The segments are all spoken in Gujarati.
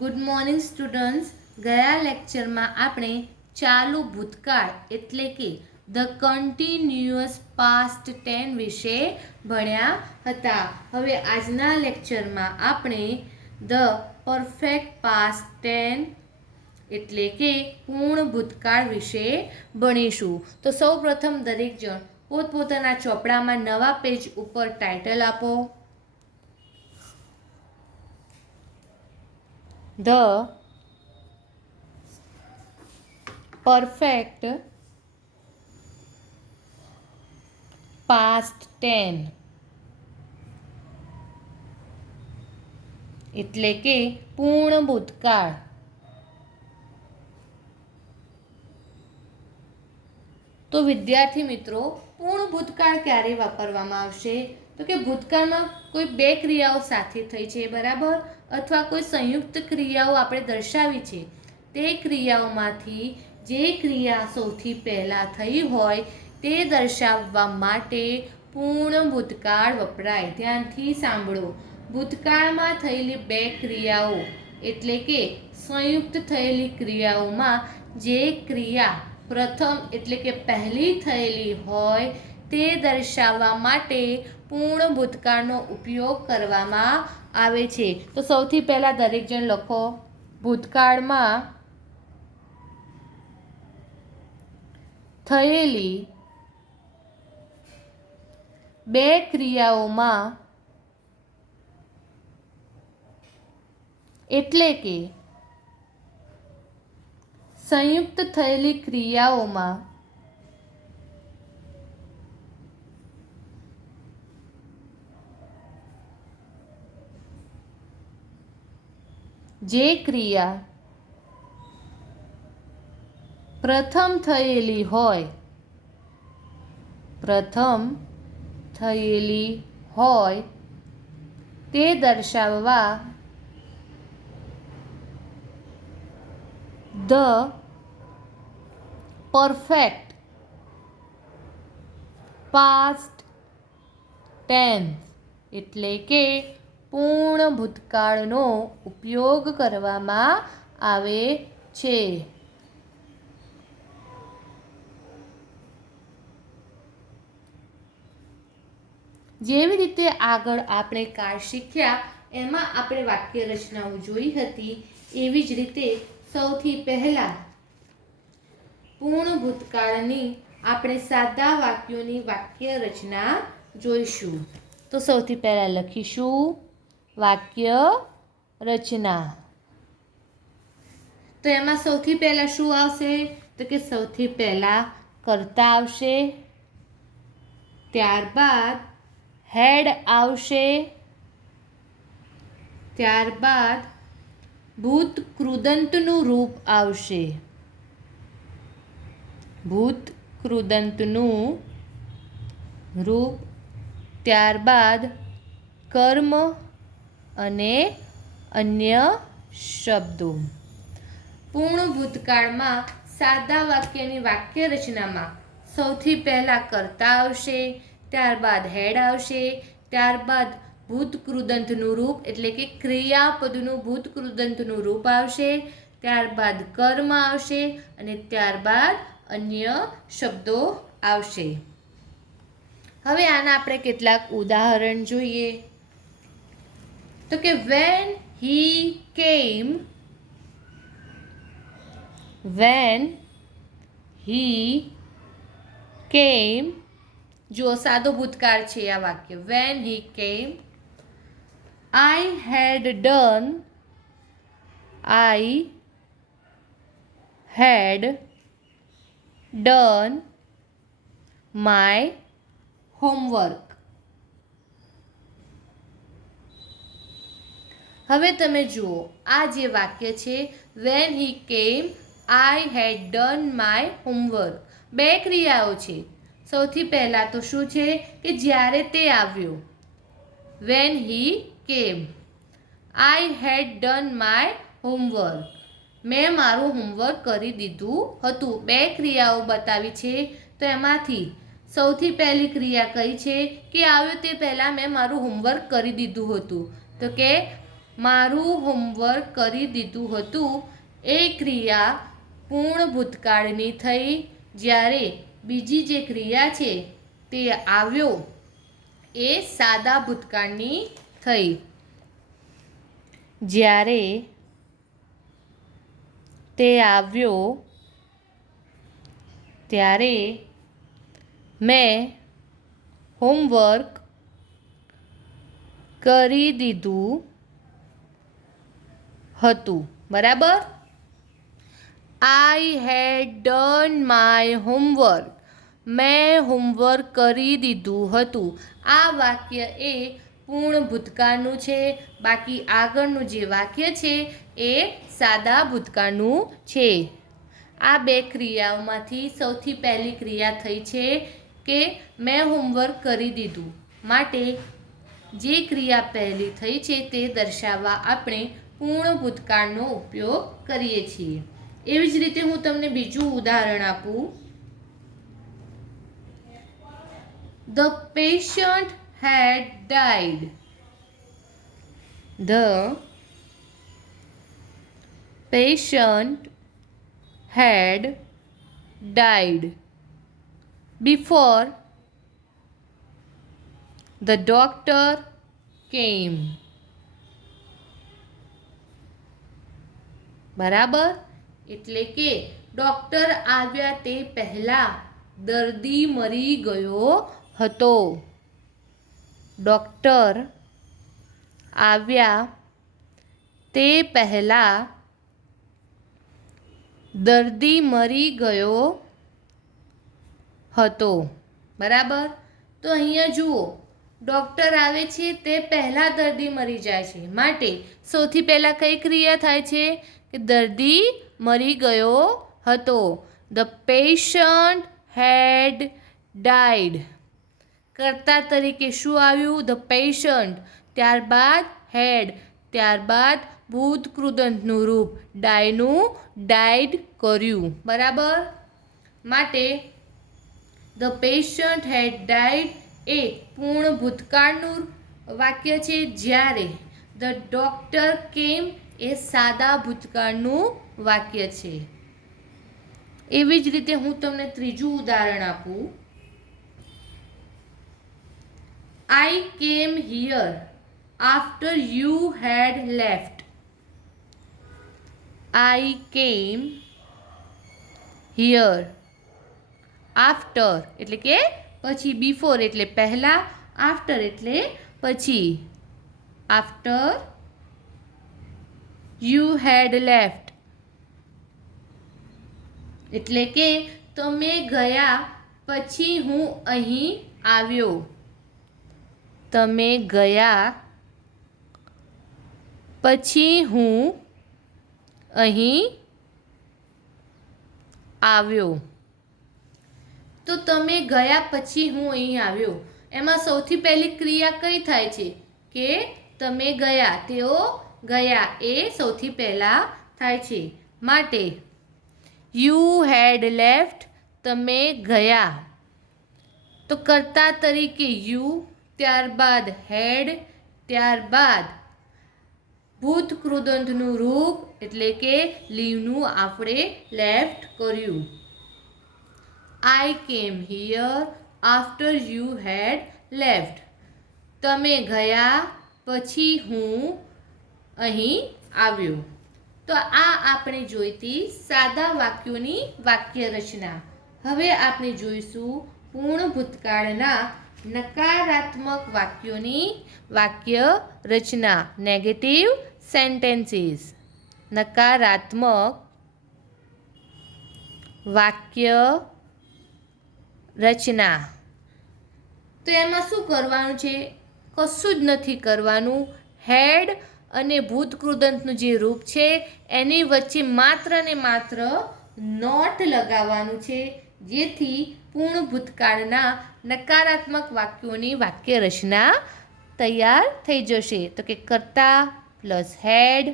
Good morning students. ગયા લેક્ચરમાં આપણે ચાલુ ભૂતકાળ એટલે કે ધ કન્ટિન્યુઅસ પાસ્ટ ટેન્સ વિશે ભણ્યા હતા. હવે આજના લેક્ચરમાં આપણે ધ પરફેક્ટ પાસ્ટ ટેન્સ એટલે કે પૂર્ણ ભૂતકાળ વિશે ભણીશું. તો સૌ પ્રથમ દરેક જણ પોતપોતાના ચોપડામાં નવા પેજ ઉપર ટાઇટલ આપો. The perfect past tense એટલે કે પૂર્ણ ભૂતકાળ. તો વિદ્યાર્થી મિત્રો, પૂર્ણ ભૂતકાળ ક્યારે વાપરવામાં આવશે? તો કે ભૂતકાળમાં કોઈ બે ક્રિયાઓ સાથે થઈ છે, બરાબર, અથવા કોઈ સંયુક્ત ક્રિયાઓ આપણે દર્શાવી છે. તે ક્રિયાઓમાંથી જે ક્રિયા સૌથી પહેલાં થઈ હોય તે દર્શાવવા માટે પૂર્ણ ભૂતકાળ વપરાય. ધ્યાનથી સાંભળો. ભૂતકાળમાં થયેલી બે ક્રિયાઓ એટલે કે સંયુક્ત થયેલી ક્રિયાઓમાં જે ક્રિયા પ્રથમ એટલે કે પહેલી થયેલી હોય તે દર્શાવવા માટે પૂર્ણ ભૂતકાળનો ઉપયોગ કરવામાં આવે છે. તો સૌથી પહેલાં દરેક જણ લખો, ભૂતકાળમાં થયેલી બે ક્રિયાઓમાં એટલે કે સંયુક્ત થયેલી ક્રિયાઓમાં જે ક્રિયા પ્રથમ થયેલી હોય તે દર્શાવવા ધ પરફેક્ટ પાસ્ટ ટેન્સ એટલે કે પૂર્ણ ભૂતકાળનો ઉપયોગ કરવામાં આવે છે. જેવી રીતે આગળ આપણે કાળ શીખ્યા એમાં આપણે વાક્ય રચનાઓ જોઈ હતી, એવી જ રીતે સૌથી પહેલા પૂર્ણ ભૂતકાળની આપણે સાદા વાક્યોની વાક્ય રચના જોઈશું. તો સૌથી પહેલાં લખીશું વાક્ય રચના. તો એમાં સૌથી પહેલાં શું આવશે? તો કે સૌથી પહેલાં કર્તા આવશે, ત્યારબાદ હેડ આવશે, ત્યારબાદ ભૂત કૃદંતનું રૂપ આવશે, ત્યારબાદ કર્મ અને અન્ય શબ્દો. પૂર્ણ ભૂતકાળમાં સાદા વાક્યની વાક્ય રચનામાં સૌથી પહેલાં કર્તા આવશે, ત્યારબાદ હેડ આવશે, ત્યારબાદ ભૂત કૃદંતનું રૂપ એટલે કે ક્રિયાપદનું ભૂત કૃદંતનું રૂપ આવશે, ત્યારબાદ કર્મ આવશે અને ત્યારબાદ અન્ય શબ્દો આવશે. હવે આના આપણે કેટલાક ઉદાહરણ જોઈએ. તો કે when he came, જો સાદો ભૂતકાળ છે આ વાક્ય. when he came, I had done my homework. હવે તમે જુઓ, આ જે વાક્ય છે when he came, I had done my homework. બે ક્રિયાઓ છે. સૌથી પહેલાં તો શું છે કે જ્યારે તે આવ્યો, when he came, I had done my homework. મેં મારું હોમવર્ક કરી દીધું હતું. બે ક્રિયાઓ બતાવી છે. તો એમાંથી સૌથી પહેલી ક્રિયા કઈ છે કે આવ્યો તે પહેલાં મેં મારું હોમવર્ક કરી દીધું હતું. તો કે મારું હોમવર્ક કરી દીધું હતું એ ક્રિયા પૂર્ણ ભૂતકાળની થઈ. જ્યારે બીજી જે ક્રિયા છે તે આવ્યો એ સાદા ભૂતકાળની થઈ. જ્યારે તે આવ્યો ત્યારે મેં હોમવર્ક કરી દીધું હતું. બરાબર. આઈ હેડ ડન માય હોમવર્ક. મેં હોમવર્ક કરી દીધું હતું. આ વાક્ય એ પૂર્ણ ભૂતકાળનું છે, બાકી આગળનું જે વાક્ય છે એ સાદા ભૂતકાળનું છે. આ બે ક્રિયાઓમાંથી સૌથી પહેલી ક્રિયા થઈ છે કે મેં હોમવર્ક કરી દીધું. માટે જે ક્રિયા પહેલી થઈ છે તે દર્શાવવા આપણે પૂર્ણ ભૂતકાળનો ઉપયોગ કરીએ છીએ. એવી જ રીતે હું તમને બીજું ઉદાહરણ આપું. The patient had died. The patient had died before the doctor came. બરાબર. એટલે કે ડૉક્ટર આવ્યા તે પહેલાં દર્દી મરી ગયો હતો. ડૉક્ટર આવ્યા તે પહેલાં દર્દી મરી ગયો હતો. બરાબર. તો અહીંયા જુઓ, ડૉક્ટર આવે છે તે પહેલાં દર્દી મરી જાય છે. માટે સૌથી પહેલાં કઈ ક્રિયા થાય છે કે દર્દી મરી ગયો હતો. The patient had died. કર્તા તરીકે શું આવ્યું? The patient. ત્યારબાદ હેડ. ત્યારબાદ ભૂતકૃદંતનું રૂપ ડાયનું ડાઈડ કર્યું. બરાબર. માટે ધ પેશન્ટ હેડ ડાઈડ એ પૂર્ણ ભૂતકાળનું વાક્ય છે. જ્યારે ધ ડૉક્ટર કેમ એ સાદા ભૂતકાળનું વાક્ય છે. એવી જ રીતે હું તમને ત્રીજું ઉદાહરણ આપું. I came here after you had left. I came here after એટલે કે પછી, before એટલે પહેલાં, after એટલે પછી. After you had left એટલે કે તમે ગયા પછી હું અહીં આવ્યો. તમે ગયા પછી હું અહીં આવ્યો. તો તમે ગયા પછી હું અહીં આવ્યો, એમાં સૌથી પહેલી ક્રિયા કઈ થાય છે કે તમે ગયા. તેઓ ગયા એ સૌથી પહેલાં થાય છે. માટે યુ હેડ લેફ્ટ તમે ગયા. તો કર્તા તરીકે યુ, ત્યારબાદ હેડ, ત્યારબાદ ભૂતકૃદંતનું રૂપ એટલે કે લીવનું આપણે લેફ્ટ કર્યું. I came here after you had left. તમે ગયા પછી હું અહીં આવ્યો. તો આ આપણે જોઈતી સાદા વાક્યોની વાક્ય રચના. હવે આપણે જોઈશું પૂર્ણ ભૂતકાળના નકારાત્મક વાક્યોની વાક્ય રચના. Negative sentences. નકારાત્મક વાક્ય રચના. તો એમાં શું કરવાનું છે? કશું જ નથી કરવાનું. હેડ અને ભૂતકૃદંતનું જે રૂપ છે એની વચ્ચે માત્ર ને માત્ર નોટ લગાવવાનું છે, જેથી પૂર્ણ ભૂતકાળના નકારાત્મક વાક્યોની વાક્ય રચના તૈયાર થઈ જશે. તો કે કર્તા plus had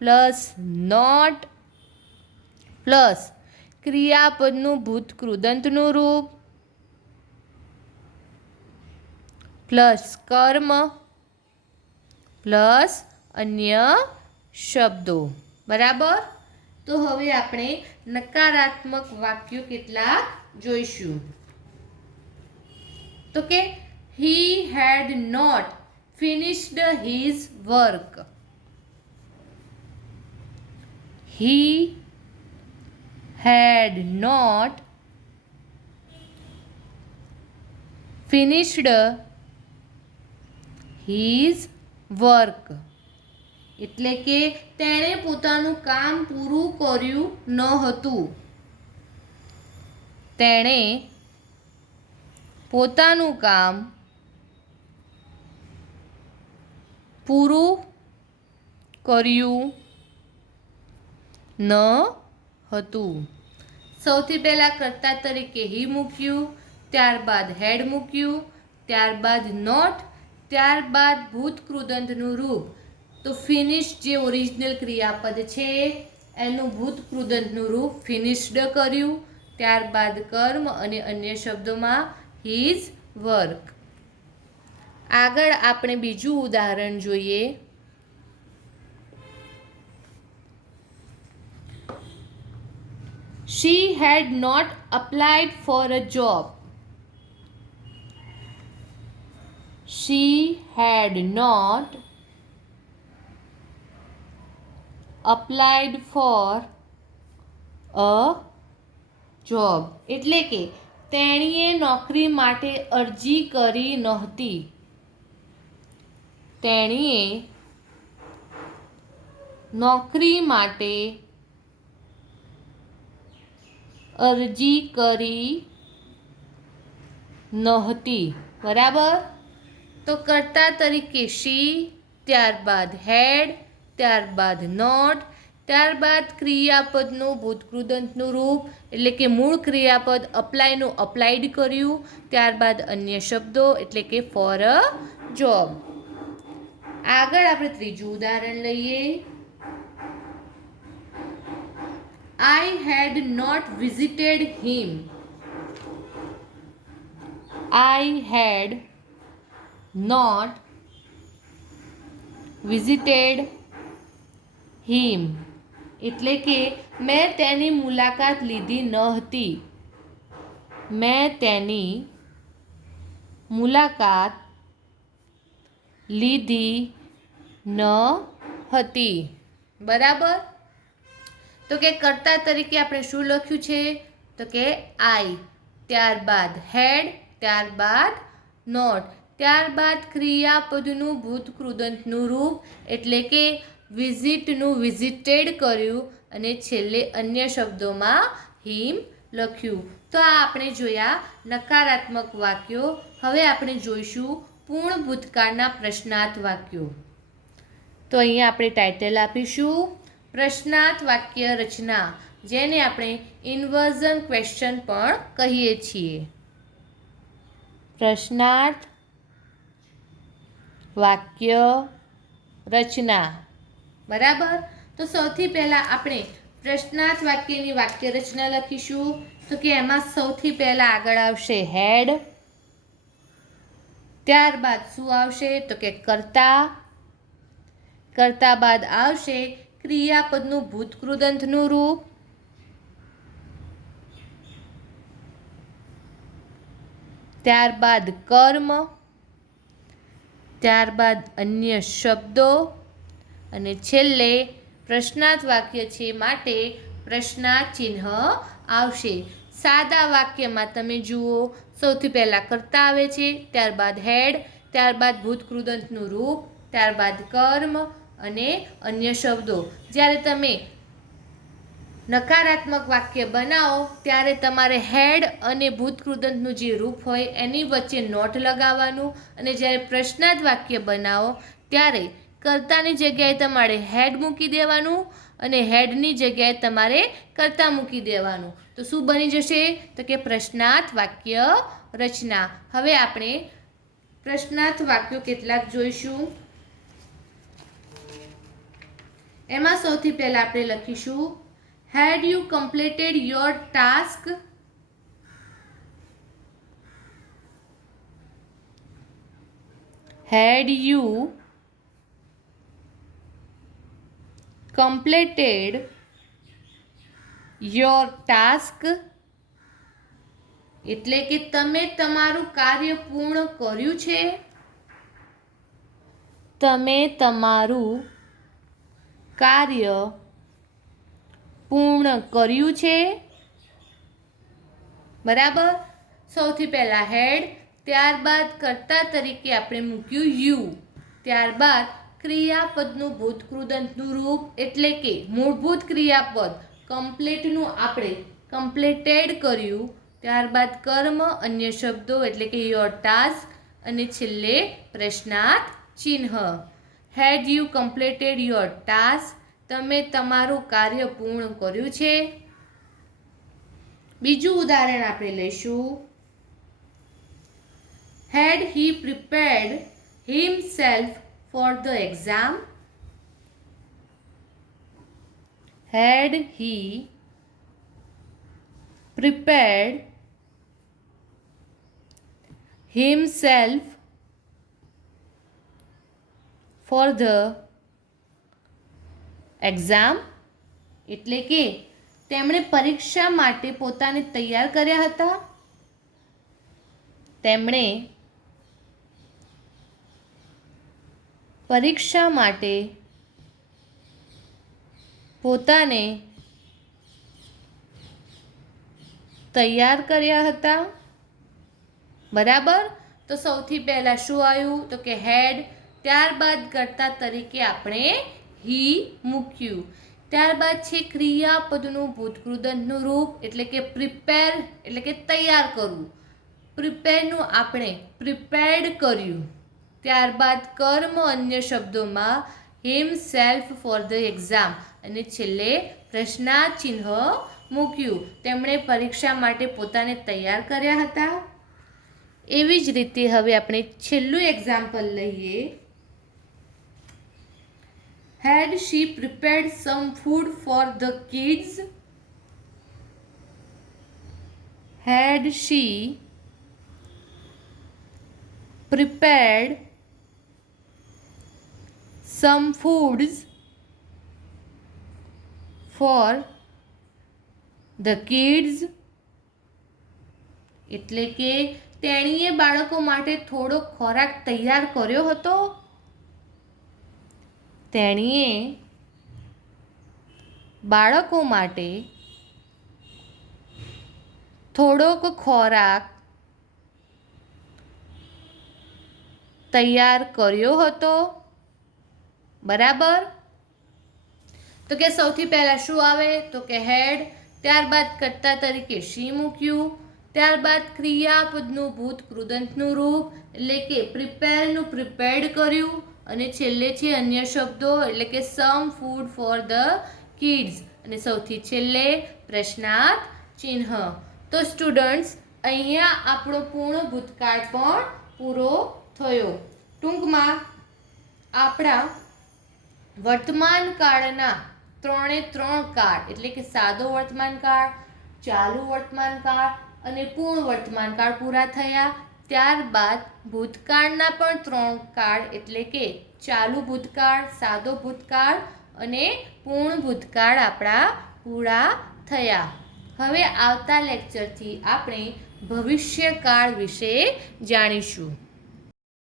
plus not plus ક્રિયાપદનું ભૂતકૃદંતનું રૂપ પ્લસ કર્મ પ્લસ अन्य शब्दो। बराबर। तो हवे आपणे नकारात्मक वाक्यो केटलाक जोईशुं। तो के he had not finished his work. He had not finished his work. એટલે કે તેણે પોતાનું કામ પૂરું કર્યું ન હતું. તેણે પોતાનું કામ પૂરું કર્યું ન હતું. સૌથી પહેલાં કર્તા તરીકે હી મૂક્યું, ત્યારબાદ હેડ મૂક્યું, ત્યારબાદ નોટ, ત્યારબાદ ભૂત કૃદંતનું રૂપ. તો ફિનિશ જે ઓરિજિનલ ક્રિયાપદ છે એનું ભૂત કૃદંતનું રૂપ ફિનિશ્ડ કર્યું, ત્યારબાદ કર્મ અને અન્ય શબ્દોમાં હિઝ વર્ક. આગળ આપણે બીજું ઉદાહરણ જોઈએ. She had not applied for a job. She had not applied for a job. એટલે કે તેણીએ નોકરી માટે અરજી કરી નહોતી. તેણીએ નોકરી માટે અરજી કરી નહોતી. બરાબર. તો કર્તા તરીકે શી, ત્યારબાદ હેડ, ત્યારબાદ નોટ, ત્યારબાદ ક્રિયાપદનું ભૂતકૃદંતનું રૂપ એટલે કે મૂળ ક્રિયાપદ અપ્લાયનું અપ્લાઇડ કર્યું, ત્યારબાદ અન્ય શબ્દો એટલે કે ફોર અ જોબ. આગળ આપણે ત્રીજું ઉદાહરણ લઈએ. I had not visited him. I had not visited him. એટલે કે મેં તેની મુલાકાત લીધી ન હતી. મેં તેની મુલાકાત લીધી ન હતી. બરાબર. તો કે કર્તા તરીકે આપણે શું લખ્યું છે? તો કે આઈ, ત્યારબાદ હેડ, ત્યારબાદ નોટ, ત્યારબાદ ક્રિયાપદનું ભૂતકૃદંતનું રૂપ એટલે કે વિઝિટનું વિઝિટેડ કર્યું અને છેલ્લે અન્ય શબ્દોમાં હિમ લખ્યું. તો આ આપણે જોયા નકારાત્મક વાક્યો. હવે આપણે જોઈશું પૂર્ણ ભૂતકાળના પ્રશ્નાર્થ વાક્યો. તો અહીંયા આપણે ટાઇટલ આપીશું પ્રશ્નાર્થ વાક્ય રચના, જેને આપણે ઇન્વર્ઝન ક્વેશ્ચન પણ કહીએ છીએ. પ્રશ્નાર્થ વાક્ય રચના. બરાબર. તો સૌથી પહેલાં આપણે પ્રશ્નાર્થ વાક્યની વાક્ય રચના લખીશું. તો કે એમાં સૌથી પહેલાં આગળ આવશે હેડ, ત્યારબાદ શું આવશે? તો કે કર્તા, કર્તા બાદ આવશે ક્રિયાપદનું ભૂતકૃદંતનું રૂપ, ત્યારબાદ કર્મ, ત્યારબાદ અન્ય શબ્દો અને છેલ્લે પ્રશ્નાર્થ વાક્ય છે માટે પ્રશ્નાર્થ ચિહ્ન આવશે. સાદા વાક્યમાં તમે જુઓ, સૌથી પહેલાં કર્તા આવે છે, ત્યારબાદ હેડ, ત્યારબાદ ભૂતકૃદંતનું રૂપ, ત્યારબાદ કર્મ અને અન્ય શબ્દો. જ્યારે તમે નકારાત્મક વાક્ય બનાવો ત્યારે તમારે હેડ અને ભૂતકૃદંતનું જે રૂપ હોય એની વચ્ચે નોટ લગાવવાનું, અને જ્યારે પ્રશ્નાર્થ વાક્ય બનાવો ત્યારે કર્તાની જગ્યાએ તમારે હેડ મૂકી દેવાનું અને હેડની જગ્યાએ તમારે કર્તા મૂકી દેવાનું. તો શું બની જશે? તો કે પ્રશ્નાર્થ વાક્ય રચના. હવે આપણે પ્રશ્નાર્થ વાક્યો કેટલાક જોઈશું. એમાં સૌથી પહેલાં આપણે લખીશું Had you completed your task? Had you completed your task એટલે કે તમે તમારું કાર્ય પૂર્ણ કર્યું છે. તમે તમારું કાર્ય પૂર્ણ કર્યું છે. બરાબર. સૌથી પહેલા હેડ, ત્યારબાદ કર્તા તરીકે આપણે મૂક્યું યુ, ત્યારબાદ ક્રિયાપદનું ભૂતકૃદંતનું રૂપ એટલે કે મૂળભૂત ક્રિયાપદ કમ્પ્લીટનું આપણે કમ્પ્લીટેડ કર્યું, ત્યારબાદ કર્મ, અન્ય શબ્દો એટલે કે યોર ટાસ્ક અને છેલ્લે પ્રશ્નાર્થ ચિહ્ન. હેડ યુ કમ્પ્લીટેડ યોર ટાસ્ક, તમે તમારું કાર્ય પૂર્ણ કર્યું છે. બીજું ઉદાહરણ આપણે લઈશું. Had he prepared himself for the exam. Had he prepared himself for the exam એટલે કે તેમણે પરીક્ષા માટે પોતાને તૈયાર કર્યા હતા. તેમણે પરીક્ષા માટે પોતાને તૈયાર કર્યા હતા. બરાબર. તો સૌથી પહેલાં શું આવ્યું તો કે હેડ, ત્યારબાદ કર્તા તરીકે આપણે હી મૂક્યું, ત્યારબાદ છે ક્રિયાપદનું ભૂતકૃદંતનું રૂપ એટલે કે પ્રિપેર એટલે કે તૈયાર કરવું, પ્રિપેરનું આપણે પ્રિપેર્ડ કર્યું, ત્યારબાદ કર્મ, અન્ય શબ્દોમાં હિમસેલ્ફ ફોર ધ એક્ઝામ અને છેલ્લે પ્રશ્નાર્થ ચિહ્ન મૂક્યું. તેમણે પરીક્ષા માટે પોતાને તૈયાર કર્યા હતા. એવી જ રીતે હવે આપણે છેલ્લું એક્ઝામ્પલ લઈએ. Had she prepared some food for the kids. Had she prepared some foods for the kids એટલે કે તેણીએ બાળકો માટે થોડો ખોરાક તૈયાર કર્યો હતો. તેણીએ બાળકો માટે થોડોક ખોરાક તૈયાર કર્યો હતો. બરાબર. તો કે સૌથી પહેલાં શું આવે તો કે હેડ, ત્યારબાદ કર્તા તરીકે શી મૂક્યું, ત્યારબાદ ક્રિયાપદનું ભૂતકૃદંતનું રૂપ એટલે કે પ્રિપેરનું પ્રિપેર્ડ કર્યું અને છેલ્લે છે અન્ય શબ્દો એટલે કે સમ ફૂડ ફોર ધ કિડ્સ અને સૌથી છેલ્લે પ્રશ્નાર્થ ચિહ્ન. તો સ્ટુડન્ટ્સ, અહીંયા આપણો પૂર્ણ ભૂતકાળ પણ પૂરો થયો. ટૂંકમાં આપણા વર્તમાન કાળના 3 કાળ એટલે કે સાદો વર્તમાન કાળ, ચાલુ વર્તમાન કાળ અને પૂર્ણ વર્તમાન કાળ પૂરા થયા. ત્યારબાદ ભૂતકાળના પણ 3 કાળ એટલે કે ચાલુ ભૂતકાળ, સાદો ભૂતકાળ અને પૂર્ણ ભૂતકાળ આપણા પૂરા થયા. હવે આવતા લેક્ચરથી આપણે ભવિષ્યકાળ વિશે જાણીશું.